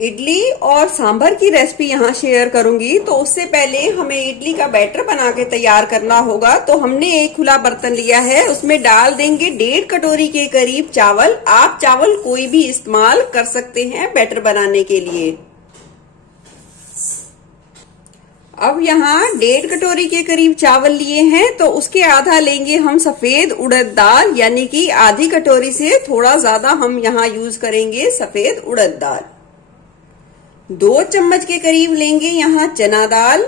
इडली और सांभर की रेसिपी यहाँ शेयर करूंगी। तो उससे पहले हमें इडली का बैटर बना के तैयार करना होगा। तो हमने एक खुला बर्तन लिया है, उसमें डाल देंगे 1.5 कटोरी के करीब चावल। आप चावल कोई भी इस्तेमाल कर सकते हैं बैटर बनाने के लिए। अब यहाँ 1.5 कटोरी के करीब चावल लिए हैं, तो उसके आधा लेंगे हम सफेद उड़द दाल, यानी कि आधी कटोरी से थोड़ा ज्यादा हम यहाँ यूज करेंगे सफेद उड़द दाल। 2 चम्मच के करीब लेंगे यहाँ चना दाल।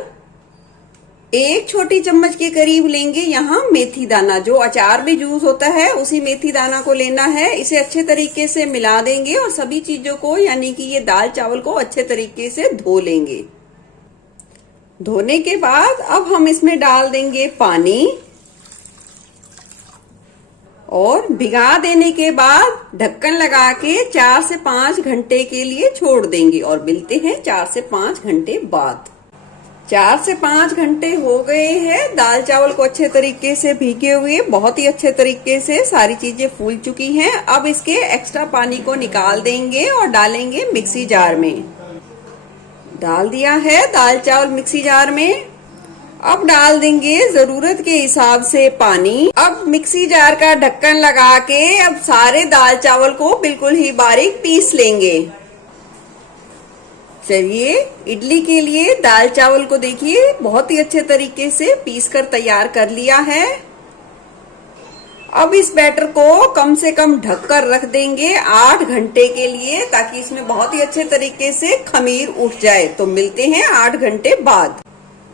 1 छोटी चम्मच के करीब लेंगे यहाँ मेथी दाना, जो अचार में यूज होता है उसी मेथी दाना को लेना है। इसे अच्छे तरीके से मिला देंगे और सभी चीजों को, यानी कि ये दाल चावल को अच्छे तरीके से धो लेंगे। धोने के बाद अब हम इसमें डाल देंगे पानी और भिगा देने के बाद ढक्कन लगा के 4 से 5 घंटे के लिए छोड़ देंगे और मिलते हैं 4 से 5 घंटे बाद। 4 से 5 घंटे हो गए हैं। दाल चावल को अच्छे तरीके से भीगे हुए, बहुत ही अच्छे तरीके से सारी चीजें फूल चुकी हैं। अब इसके एक्स्ट्रा पानी को निकाल देंगे और डालेंगे मिक्सी जार में। डाल दिया है दाल चावल मिक्सी जार में। अब डाल देंगे जरूरत के हिसाब से पानी। अब मिक्सी जार का ढक्कन लगा के अब सारे दाल चावल को बिल्कुल ही बारीक पीस लेंगे। चलिए, इडली के लिए दाल चावल को देखिए बहुत ही अच्छे तरीके से पीस कर तैयार कर लिया है। अब इस बैटर को कम से कम ढककर रख देंगे 8 घंटे के लिए, ताकि इसमें बहुत ही अच्छे तरीके से खमीर उठ जाए। तो मिलते हैं 8 घंटे बाद।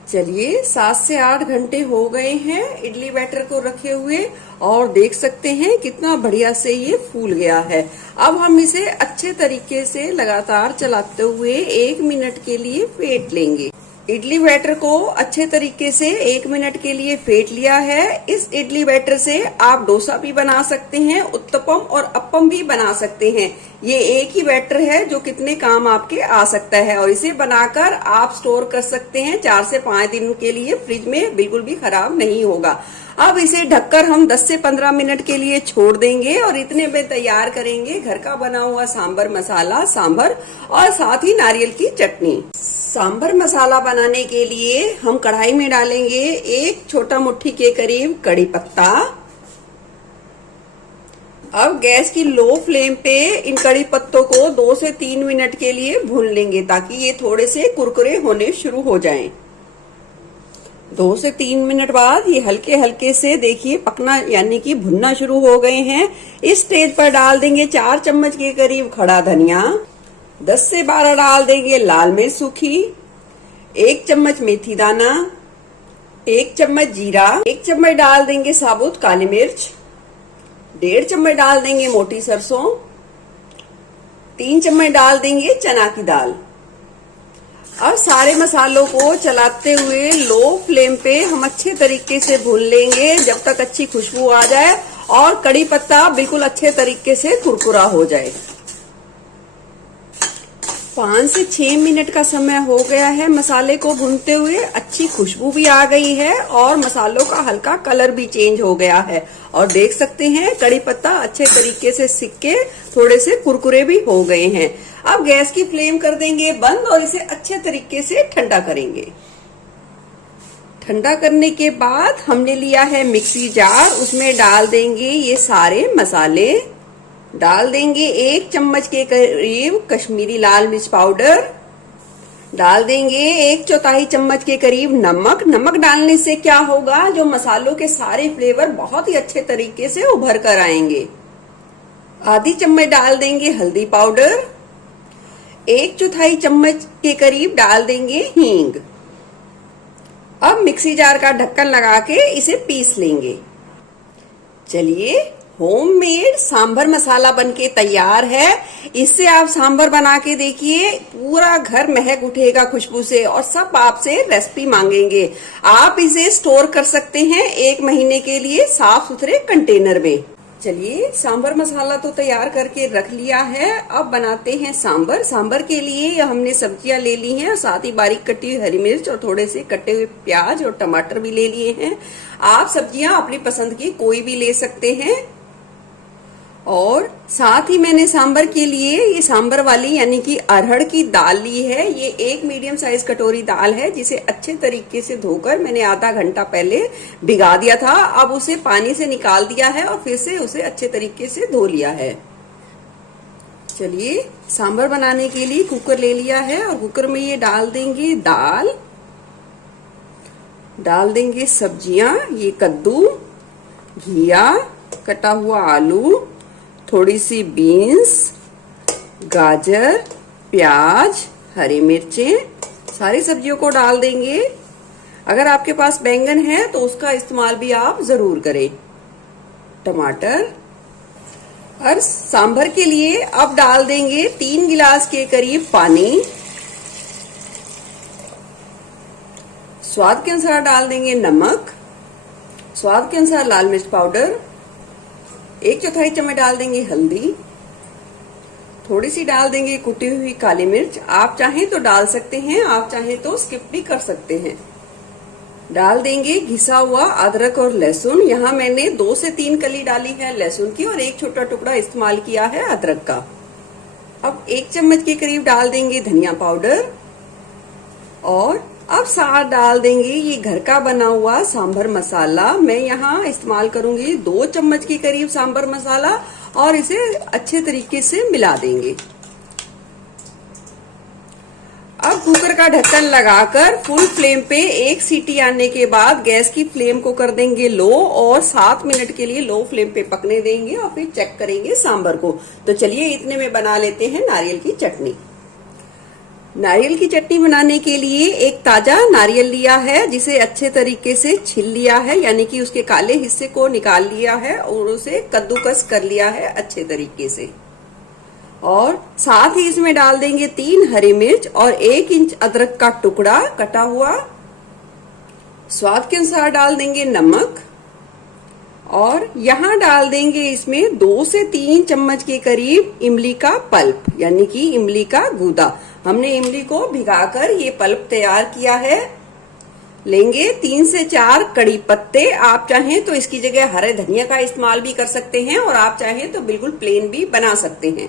चलिए, 7 से 8 घंटे हो गए हैं इडली बैटर को रखे हुए और देख सकते हैं कितना बढ़िया से ये फूल गया है। अब हम इसे अच्छे तरीके से लगातार चलाते हुए 1 मिनट के लिए फेंट लेंगे। इडली बैटर को अच्छे तरीके से 1 मिनट के लिए फेंट लिया है। इस इडली बैटर से आप डोसा भी बना सकते हैं, उत्तपम और अप्पम भी बना सकते हैं। ये एक ही बैटर है जो कितने काम आपके आ सकता है और इसे बनाकर आप स्टोर कर सकते हैं 4 से 5 दिन के लिए, फ्रिज में बिल्कुल भी खराब नहीं होगा। अब इसे ढककर हम 10 से 15 मिनट के लिए छोड़ देंगे और इतने में तैयार करेंगे घर का बना हुआ सांभर मसाला, सांभर और साथ ही नारियल की चटनी। सांभर मसाला बनाने के लिए हम कढ़ाई में डालेंगे 1 छोटा मुट्ठी के करीब कड़ी पत्ता। अब गैस की लो फ्लेम पे इन कड़ी पत्तों को 2 से 3 मिनट के लिए भून लेंगे, ताकि ये थोड़े से कुरकुरे होने शुरू हो जाएं। 2 से 3 मिनट बाद ये हल्के हल्के से देखिए पकना, यानी कि भुनना शुरू हो गए हैं। इस स्टेज पर डाल देंगे 4 चम्मच के करीब खड़ा धनिया। 10 से 12 डाल देंगे लाल मिर्च सूखी। 1 चम्मच मेथी दाना। 1 चम्मच जीरा। 1 चम्मच डाल देंगे साबुत काली मिर्च। 1.5 चम्मच डाल देंगे मोटी सरसों। 3 चम्मच डाल देंगे चना की दाल। अब सारे मसालों को चलाते हुए लो फ्लेम पे हम अच्छे तरीके से भून लेंगे जब तक अच्छी खुशबू आ जाए और कड़ी पत्ता बिल्कुल अच्छे तरीके से कुरकुरा हो जाए। 5 से 6 मिनट का समय हो गया है मसाले को भूनते हुए। अच्छी खुशबू भी आ गई है और मसालों का हल्का कलर भी चेंज हो गया है और देख सकते हैं कड़ी पत्ता अच्छे तरीके से सिक के थोड़े से कुरकुरे भी हो गए हैं। अब गैस की फ्लेम कर देंगे बंद और इसे अच्छे तरीके से ठंडा करेंगे। ठंडा करने के बाद हमने लिया है मिक्सी जार, उसमें डाल देंगे ये सारे मसाले। डाल देंगे 1 चम्मच के करीब कश्मीरी लाल मिर्च पाउडर। डाल देंगे 1/4 चम्मच के करीब नमक। नमक डालने से क्या होगा, जो मसालों के सारे फ्लेवर बहुत ही अच्छे तरीके से उभर कर आएंगे। आधी चम्मच डाल देंगे हल्दी पाउडर। 1/4 चम्मच के करीब डाल देंगे हींग। अब मिक्सी जार का ढक्कन लगा के इसे पीस लेंगे। चलिए, होममेड सांभर मसाला बनके तैयार है। इससे आप सांभर बना के देखिए, पूरा घर महक उठेगा खुशबू से और सब आपसे रेसिपी मांगेंगे। आप इसे स्टोर कर सकते हैं 1 महीने के लिए साफ सुथरे कंटेनर में। चलिए, सांभर मसाला तो तैयार करके रख लिया है। अब बनाते हैं सांभर। सांभर के लिए हमने सब्जियां ले ली हैं और साथ ही बारीक कटी हुई हरी मिर्च और थोड़े से कटे हुए प्याज और टमाटर भी ले लिए हैं। आप सब्जियां अपनी पसंद की कोई भी ले सकते हैं। और साथ ही मैंने सांबर के लिए ये सांबर वाली यानी कि अरहर की दाल ली है। ये एक मीडियम साइज कटोरी दाल है, जिसे अच्छे तरीके से धोकर मैंने आधा घंटा पहले भिगा दिया था। अब उसे पानी से निकाल दिया है और फिर से उसे अच्छे तरीके से धो लिया है। चलिए, सांबर बनाने के लिए कुकर ले लिया है और कुकर में ये डाल देंगे दाल, डाल देंगे सब्जियां, ये कद्दू, घिया, कटा हुआ आलू, थोड़ी सी बीन्स, गाजर, प्याज, हरी मिर्चें, सारी सब्जियों को डाल देंगे। अगर आपके पास बैंगन है तो उसका इस्तेमाल भी आप जरूर करें। टमाटर और सांभर के लिए अब डाल देंगे 3 गिलास के करीब पानी। स्वाद के अनुसार डाल देंगे नमक, स्वाद के अनुसार लाल मिर्च पाउडर, 1/4 चम्मच डाल देंगे हल्दी, थोड़ी सी डाल देंगे कुटी हुई काली मिर्च। आप चाहें तो डाल सकते हैं, आप चाहें तो स्किप भी कर सकते हैं। डाल देंगे घिसा हुआ अदरक और लहसुन। यहाँ मैंने 2 से 3 कली डाली है लहसुन की और 1 छोटा टुकड़ा इस्तेमाल किया है अदरक का। अब 1 चम्मच के करीब डाल देंगे धनिया पाउडर और अब साथ डाल देंगे ये घर का बना हुआ सांभर मसाला। मैं यहाँ इस्तेमाल करूंगी 2 चम्मच के करीब सांभर मसाला और इसे अच्छे तरीके से मिला देंगे। अब कुकर का ढक्कन लगाकर फुल फ्लेम पे 1 सीटी आने के बाद गैस की फ्लेम को कर देंगे लो और 7 मिनट के लिए लो फ्लेम पे पकने देंगे और फिर चेक करेंगे सांभर को। तो चलिए, इतने में बना लेते हैं नारियल की चटनी। नारियल की चटनी बनाने के लिए एक ताजा नारियल लिया है, जिसे अच्छे तरीके से छील लिया है, यानी कि उसके काले हिस्से को निकाल लिया है और उसे कद्दूकस कर लिया है अच्छे तरीके से। और साथ ही इसमें डाल देंगे 3 हरी मिर्च और 1 इंच अदरक का टुकड़ा कटा हुआ। स्वाद के अनुसार डाल देंगे नमक और यहाँ डाल देंगे इसमें 2 से 3 चम्मच के करीब इमली का पल्प, यानी कि इमली का गूदा। हमने इमली को भिगाकर ये पल्प तैयार किया है। लेंगे 3 से 4 कड़ी पत्ते। आप चाहें तो इसकी जगह हरे धनिया का इस्तेमाल भी कर सकते हैं और आप चाहें तो बिल्कुल प्लेन भी बना सकते हैं।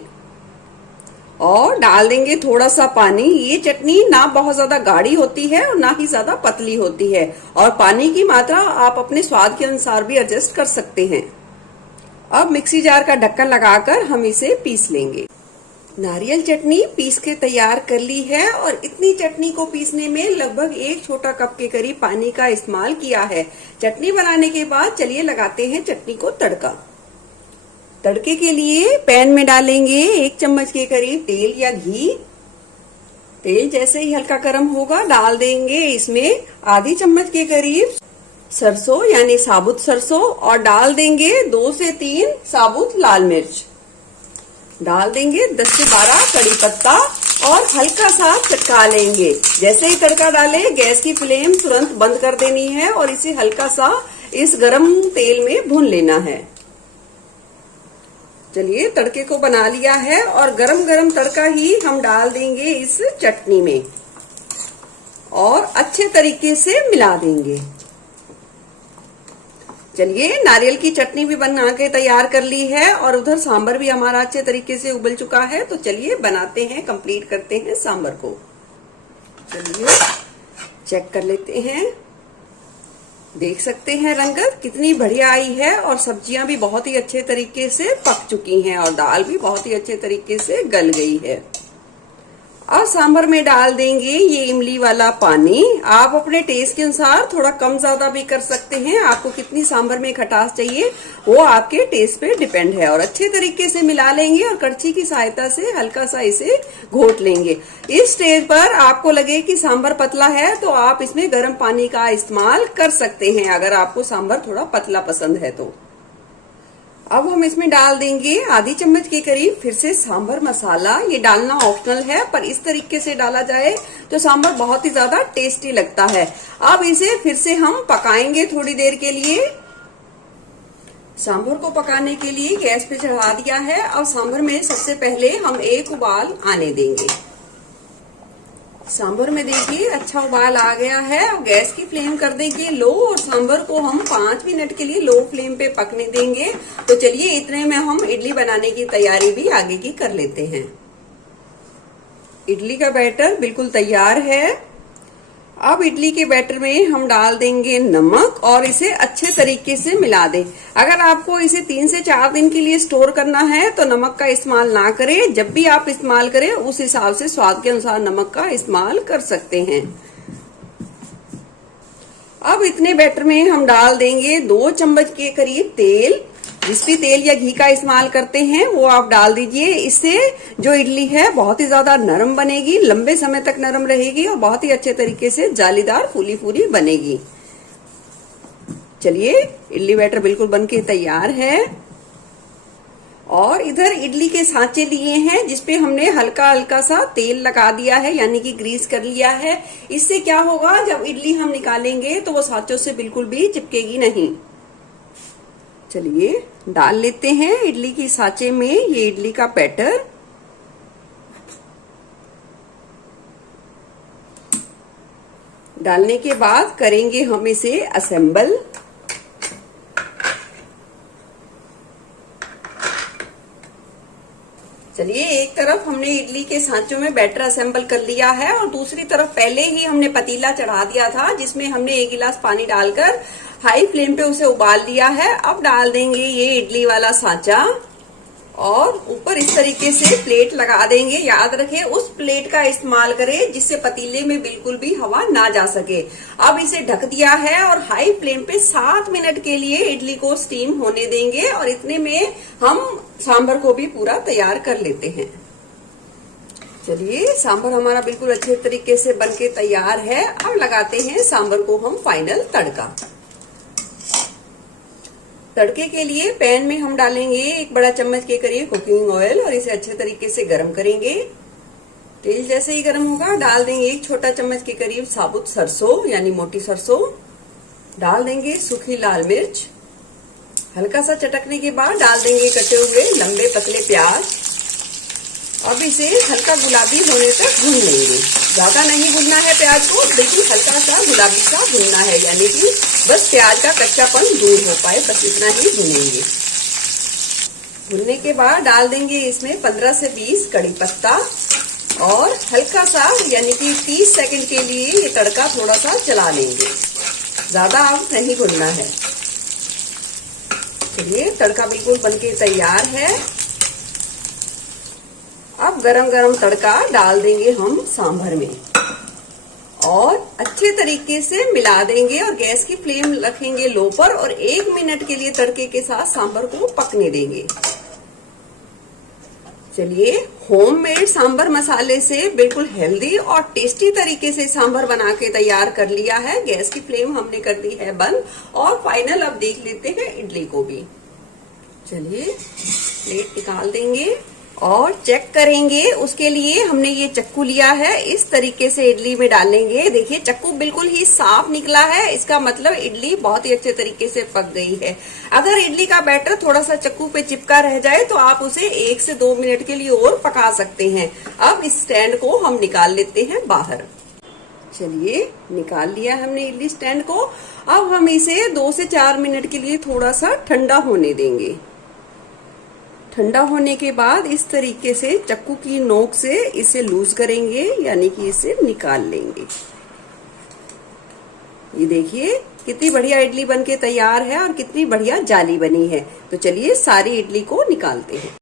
और डाल देंगे थोड़ा सा पानी। ये चटनी ना बहुत ज्यादा गाढ़ी होती है और ना ही ज्यादा पतली होती है और पानी की मात्रा आप अपने स्वाद के अनुसार भी एडजस्ट कर सकते हैं। अब मिक्सी जार का ढक्कन लगाकर हम इसे पीस लेंगे। नारियल चटनी पीस के तैयार कर ली है और इतनी चटनी को पीसने में लगभग 1 छोटा कप के करीब पानी का इस्तेमाल किया है। चटनी बनाने के बाद चलिए लगाते हैं चटनी को तड़का। तड़के के लिए पैन में डालेंगे 1 चम्मच के करीब तेल या घी। तेल जैसे ही हल्का गर्म होगा डाल देंगे इसमें आधी चम्मच के करीब सरसों यानी साबुत सरसों और डाल देंगे 2 से 3 साबुत लाल मिर्च। डाल देंगे 10 से 12 कड़ी पत्ता और हल्का सा चटका लेंगे। जैसे ही तड़का डालें गैस की फ्लेम तुरंत बंद कर देनी है और इसे हल्का सा इस गरम तेल में भून लेना है। चलिए, तड़के को बना लिया है और गरम गरम तड़का ही हम डाल देंगे इस चटनी में और अच्छे तरीके से मिला देंगे। चलिए, नारियल की चटनी भी बना के तैयार कर ली है और उधर सांभर भी हमारा अच्छे तरीके से उबल चुका है। तो चलिए बनाते हैं, कंप्लीट करते हैं सांभर को। चलिए चेक कर लेते हैं। देख सकते हैं रंगत कितनी बढ़िया आई है और सब्जियां भी बहुत ही अच्छे तरीके से पक चुकी हैं और दाल भी बहुत ही अच्छे तरीके से गल गई है। अब सांभर में डाल देंगे ये इमली वाला पानी। आप अपने टेस्ट के अनुसार थोड़ा कम ज्यादा भी कर सकते हैं। आपको कितनी सांभर में खटास चाहिए वो आपके टेस्ट पे डिपेंड है। और अच्छे तरीके से मिला लेंगे और कड़छी की सहायता से हल्का सा इसे घोट लेंगे। इस स्टेज पर आपको लगे कि सांभर पतला है तो आप इसमें गर्म पानी का इस्तेमाल कर सकते हैं, अगर आपको सांभर थोड़ा पतला पसंद है तो। अब हम इसमें डाल देंगे आधी चम्मच के करीब फिर से सांभर मसाला। ये डालना ऑप्शनल है, पर इस तरीके से डाला जाए तो सांभर बहुत ही ज्यादा टेस्टी लगता है। अब इसे फिर से हम पकाएंगे थोड़ी देर के लिए। सांभर को पकाने के लिए गैस पे चढ़ा दिया है। अब सांभर में सबसे पहले हम 1 उबाल आने देंगे। सांभर में देखिए अच्छा उबाल आ गया है और गैस की फ्लेम कर देंगे लो और सांभर को हम 5 मिनट के लिए लो फ्लेम पे पकने देंगे। तो चलिए इतने में हम इडली बनाने की तैयारी भी आगे की कर लेते हैं। इडली का बैटर बिल्कुल तैयार है। अब इडली के बैटर में हम डाल देंगे नमक और इसे अच्छे तरीके से मिला दें। अगर आपको इसे 3 से 4 दिन के लिए स्टोर करना है तो नमक का इस्तेमाल ना करें। जब भी आप इस्तेमाल करें उस हिसाब से स्वाद के अनुसार नमक का इस्तेमाल कर सकते हैं। अब इतने बैटर में हम डाल देंगे 2 चम्मच के करीब तेल। जिस भी तेल या घी का इस्तेमाल करते हैं वो आप डाल दीजिए। इससे जो इडली है बहुत ही ज्यादा नरम बनेगी, लंबे समय तक नरम रहेगी और बहुत ही अच्छे तरीके से जालीदार फूली फूली बनेगी। चलिए इडली बैटर बिल्कुल बनके तैयार है। और इधर इडली के सांचे लिए हैं जिसपे हमने हल्का हल्का सा तेल लगा दिया है, यानी कि ग्रीस कर लिया है। इससे क्या होगा, जब इडली हम निकालेंगे तो वो सांचों से बिल्कुल भी चिपकेगी नहीं। चलिए डाल लेते हैं इडली की सांचे में ये इडली का बैटर। डालने के बाद करेंगे हम इसे असेंबल। चलिए एक तरफ हमने इडली के सांचों में बैटर असेंबल कर लिया है और दूसरी तरफ पहले ही हमने पतीला चढ़ा दिया था जिसमें हमने 1 गिलास पानी डालकर हाई फ्लेम पे उसे उबाल लिया है। अब डाल देंगे ये इडली वाला सांचा और ऊपर इस तरीके से प्लेट लगा देंगे। याद रखें उस प्लेट का इस्तेमाल करें जिससे पतीले में बिल्कुल भी हवा ना जा सके। अब इसे ढक दिया है और हाई फ्लेम पे 7 मिनट के लिए इडली को स्टीम होने देंगे और इतने में हम सांभर को भी पूरा तैयार कर लेते हैं। चलिए सांभर हमारा बिल्कुल अच्छे तरीके से बनके तैयार है। अब लगाते हैं सांभर को हम फाइनल तड़का। तड़के के लिए पैन में हम डालेंगे 1 बड़ा चम्मच के करीब कुकिंग ऑयल और इसे अच्छे तरीके से गर्म करेंगे। तेल जैसे ही गर्म होगा डाल देंगे 1 छोटा चम्मच के करीब साबुत सरसों यानी मोटी सरसों। डाल देंगे सूखी लाल मिर्च। हल्का सा चटकने के बाद डाल देंगे कटे हुए लंबे पतले प्याज। अब इसे हल्का गुलाबी होने तक भून लेंगे। ज्यादा नहीं भूनना है प्याज को, बिल्कुल हल्का सा गुलाबी सा भूनना है, यानी कि बस प्याज का कच्चापन दूर हो पाए, बस इतना ही भूनेंगे। भूनने के बाद डाल देंगे इसमें 15 से 20 कड़ी पत्ता और हल्का सा यानी कि 30 सेकंड के लिए ये तड़का थोड़ा सा चला लेंगे। ज्यादा अब नहीं भूनना है। चलिए तड़का बिल्कुल बनके तैयार है। अब गरम गरम तड़का डाल देंगे हम सांभर में और अच्छे तरीके से मिला देंगे और गैस की फ्लेम रखेंगे लो पर और 1 मिनट के लिए तड़के के साथ सांभर को पकने देंगे। चलिए होममेड सांभर मसाले से बिल्कुल हेल्दी और टेस्टी तरीके से सांभर बना के तैयार कर लिया है। गैस की फ्लेम हमने कर दी है बंद और फाइनल अब देख लेते हैं इडली को भी। चलिए प्लेट निकाल देंगे और चेक करेंगे। उसके लिए हमने ये चक्कू लिया है, इस तरीके से इडली में डालेंगे। देखिए चक्कू बिल्कुल ही साफ निकला है, इसका मतलब इडली बहुत ही अच्छे तरीके से पक गई है। अगर इडली का बैटर थोड़ा सा चक्कू पे चिपका रह जाए तो आप उसे 1 से 2 मिनट के लिए और पका सकते हैं। अब इस स्टैंड को हम निकाल लेते हैं बाहर। चलिए निकाल लिया हमने इडली स्टैंड को। अब हम इसे 2 से 4 मिनट के लिए थोड़ा सा ठंडा होने देंगे। ठंडा होने के बाद इस तरीके से चक्कू की नोक से इसे लूज करेंगे, यानी कि इसे निकाल लेंगे। ये देखिए कितनी बढ़िया इडली बनके तैयार है और कितनी बढ़िया जाली बनी है। तो चलिए सारी इडली को निकालते हैं।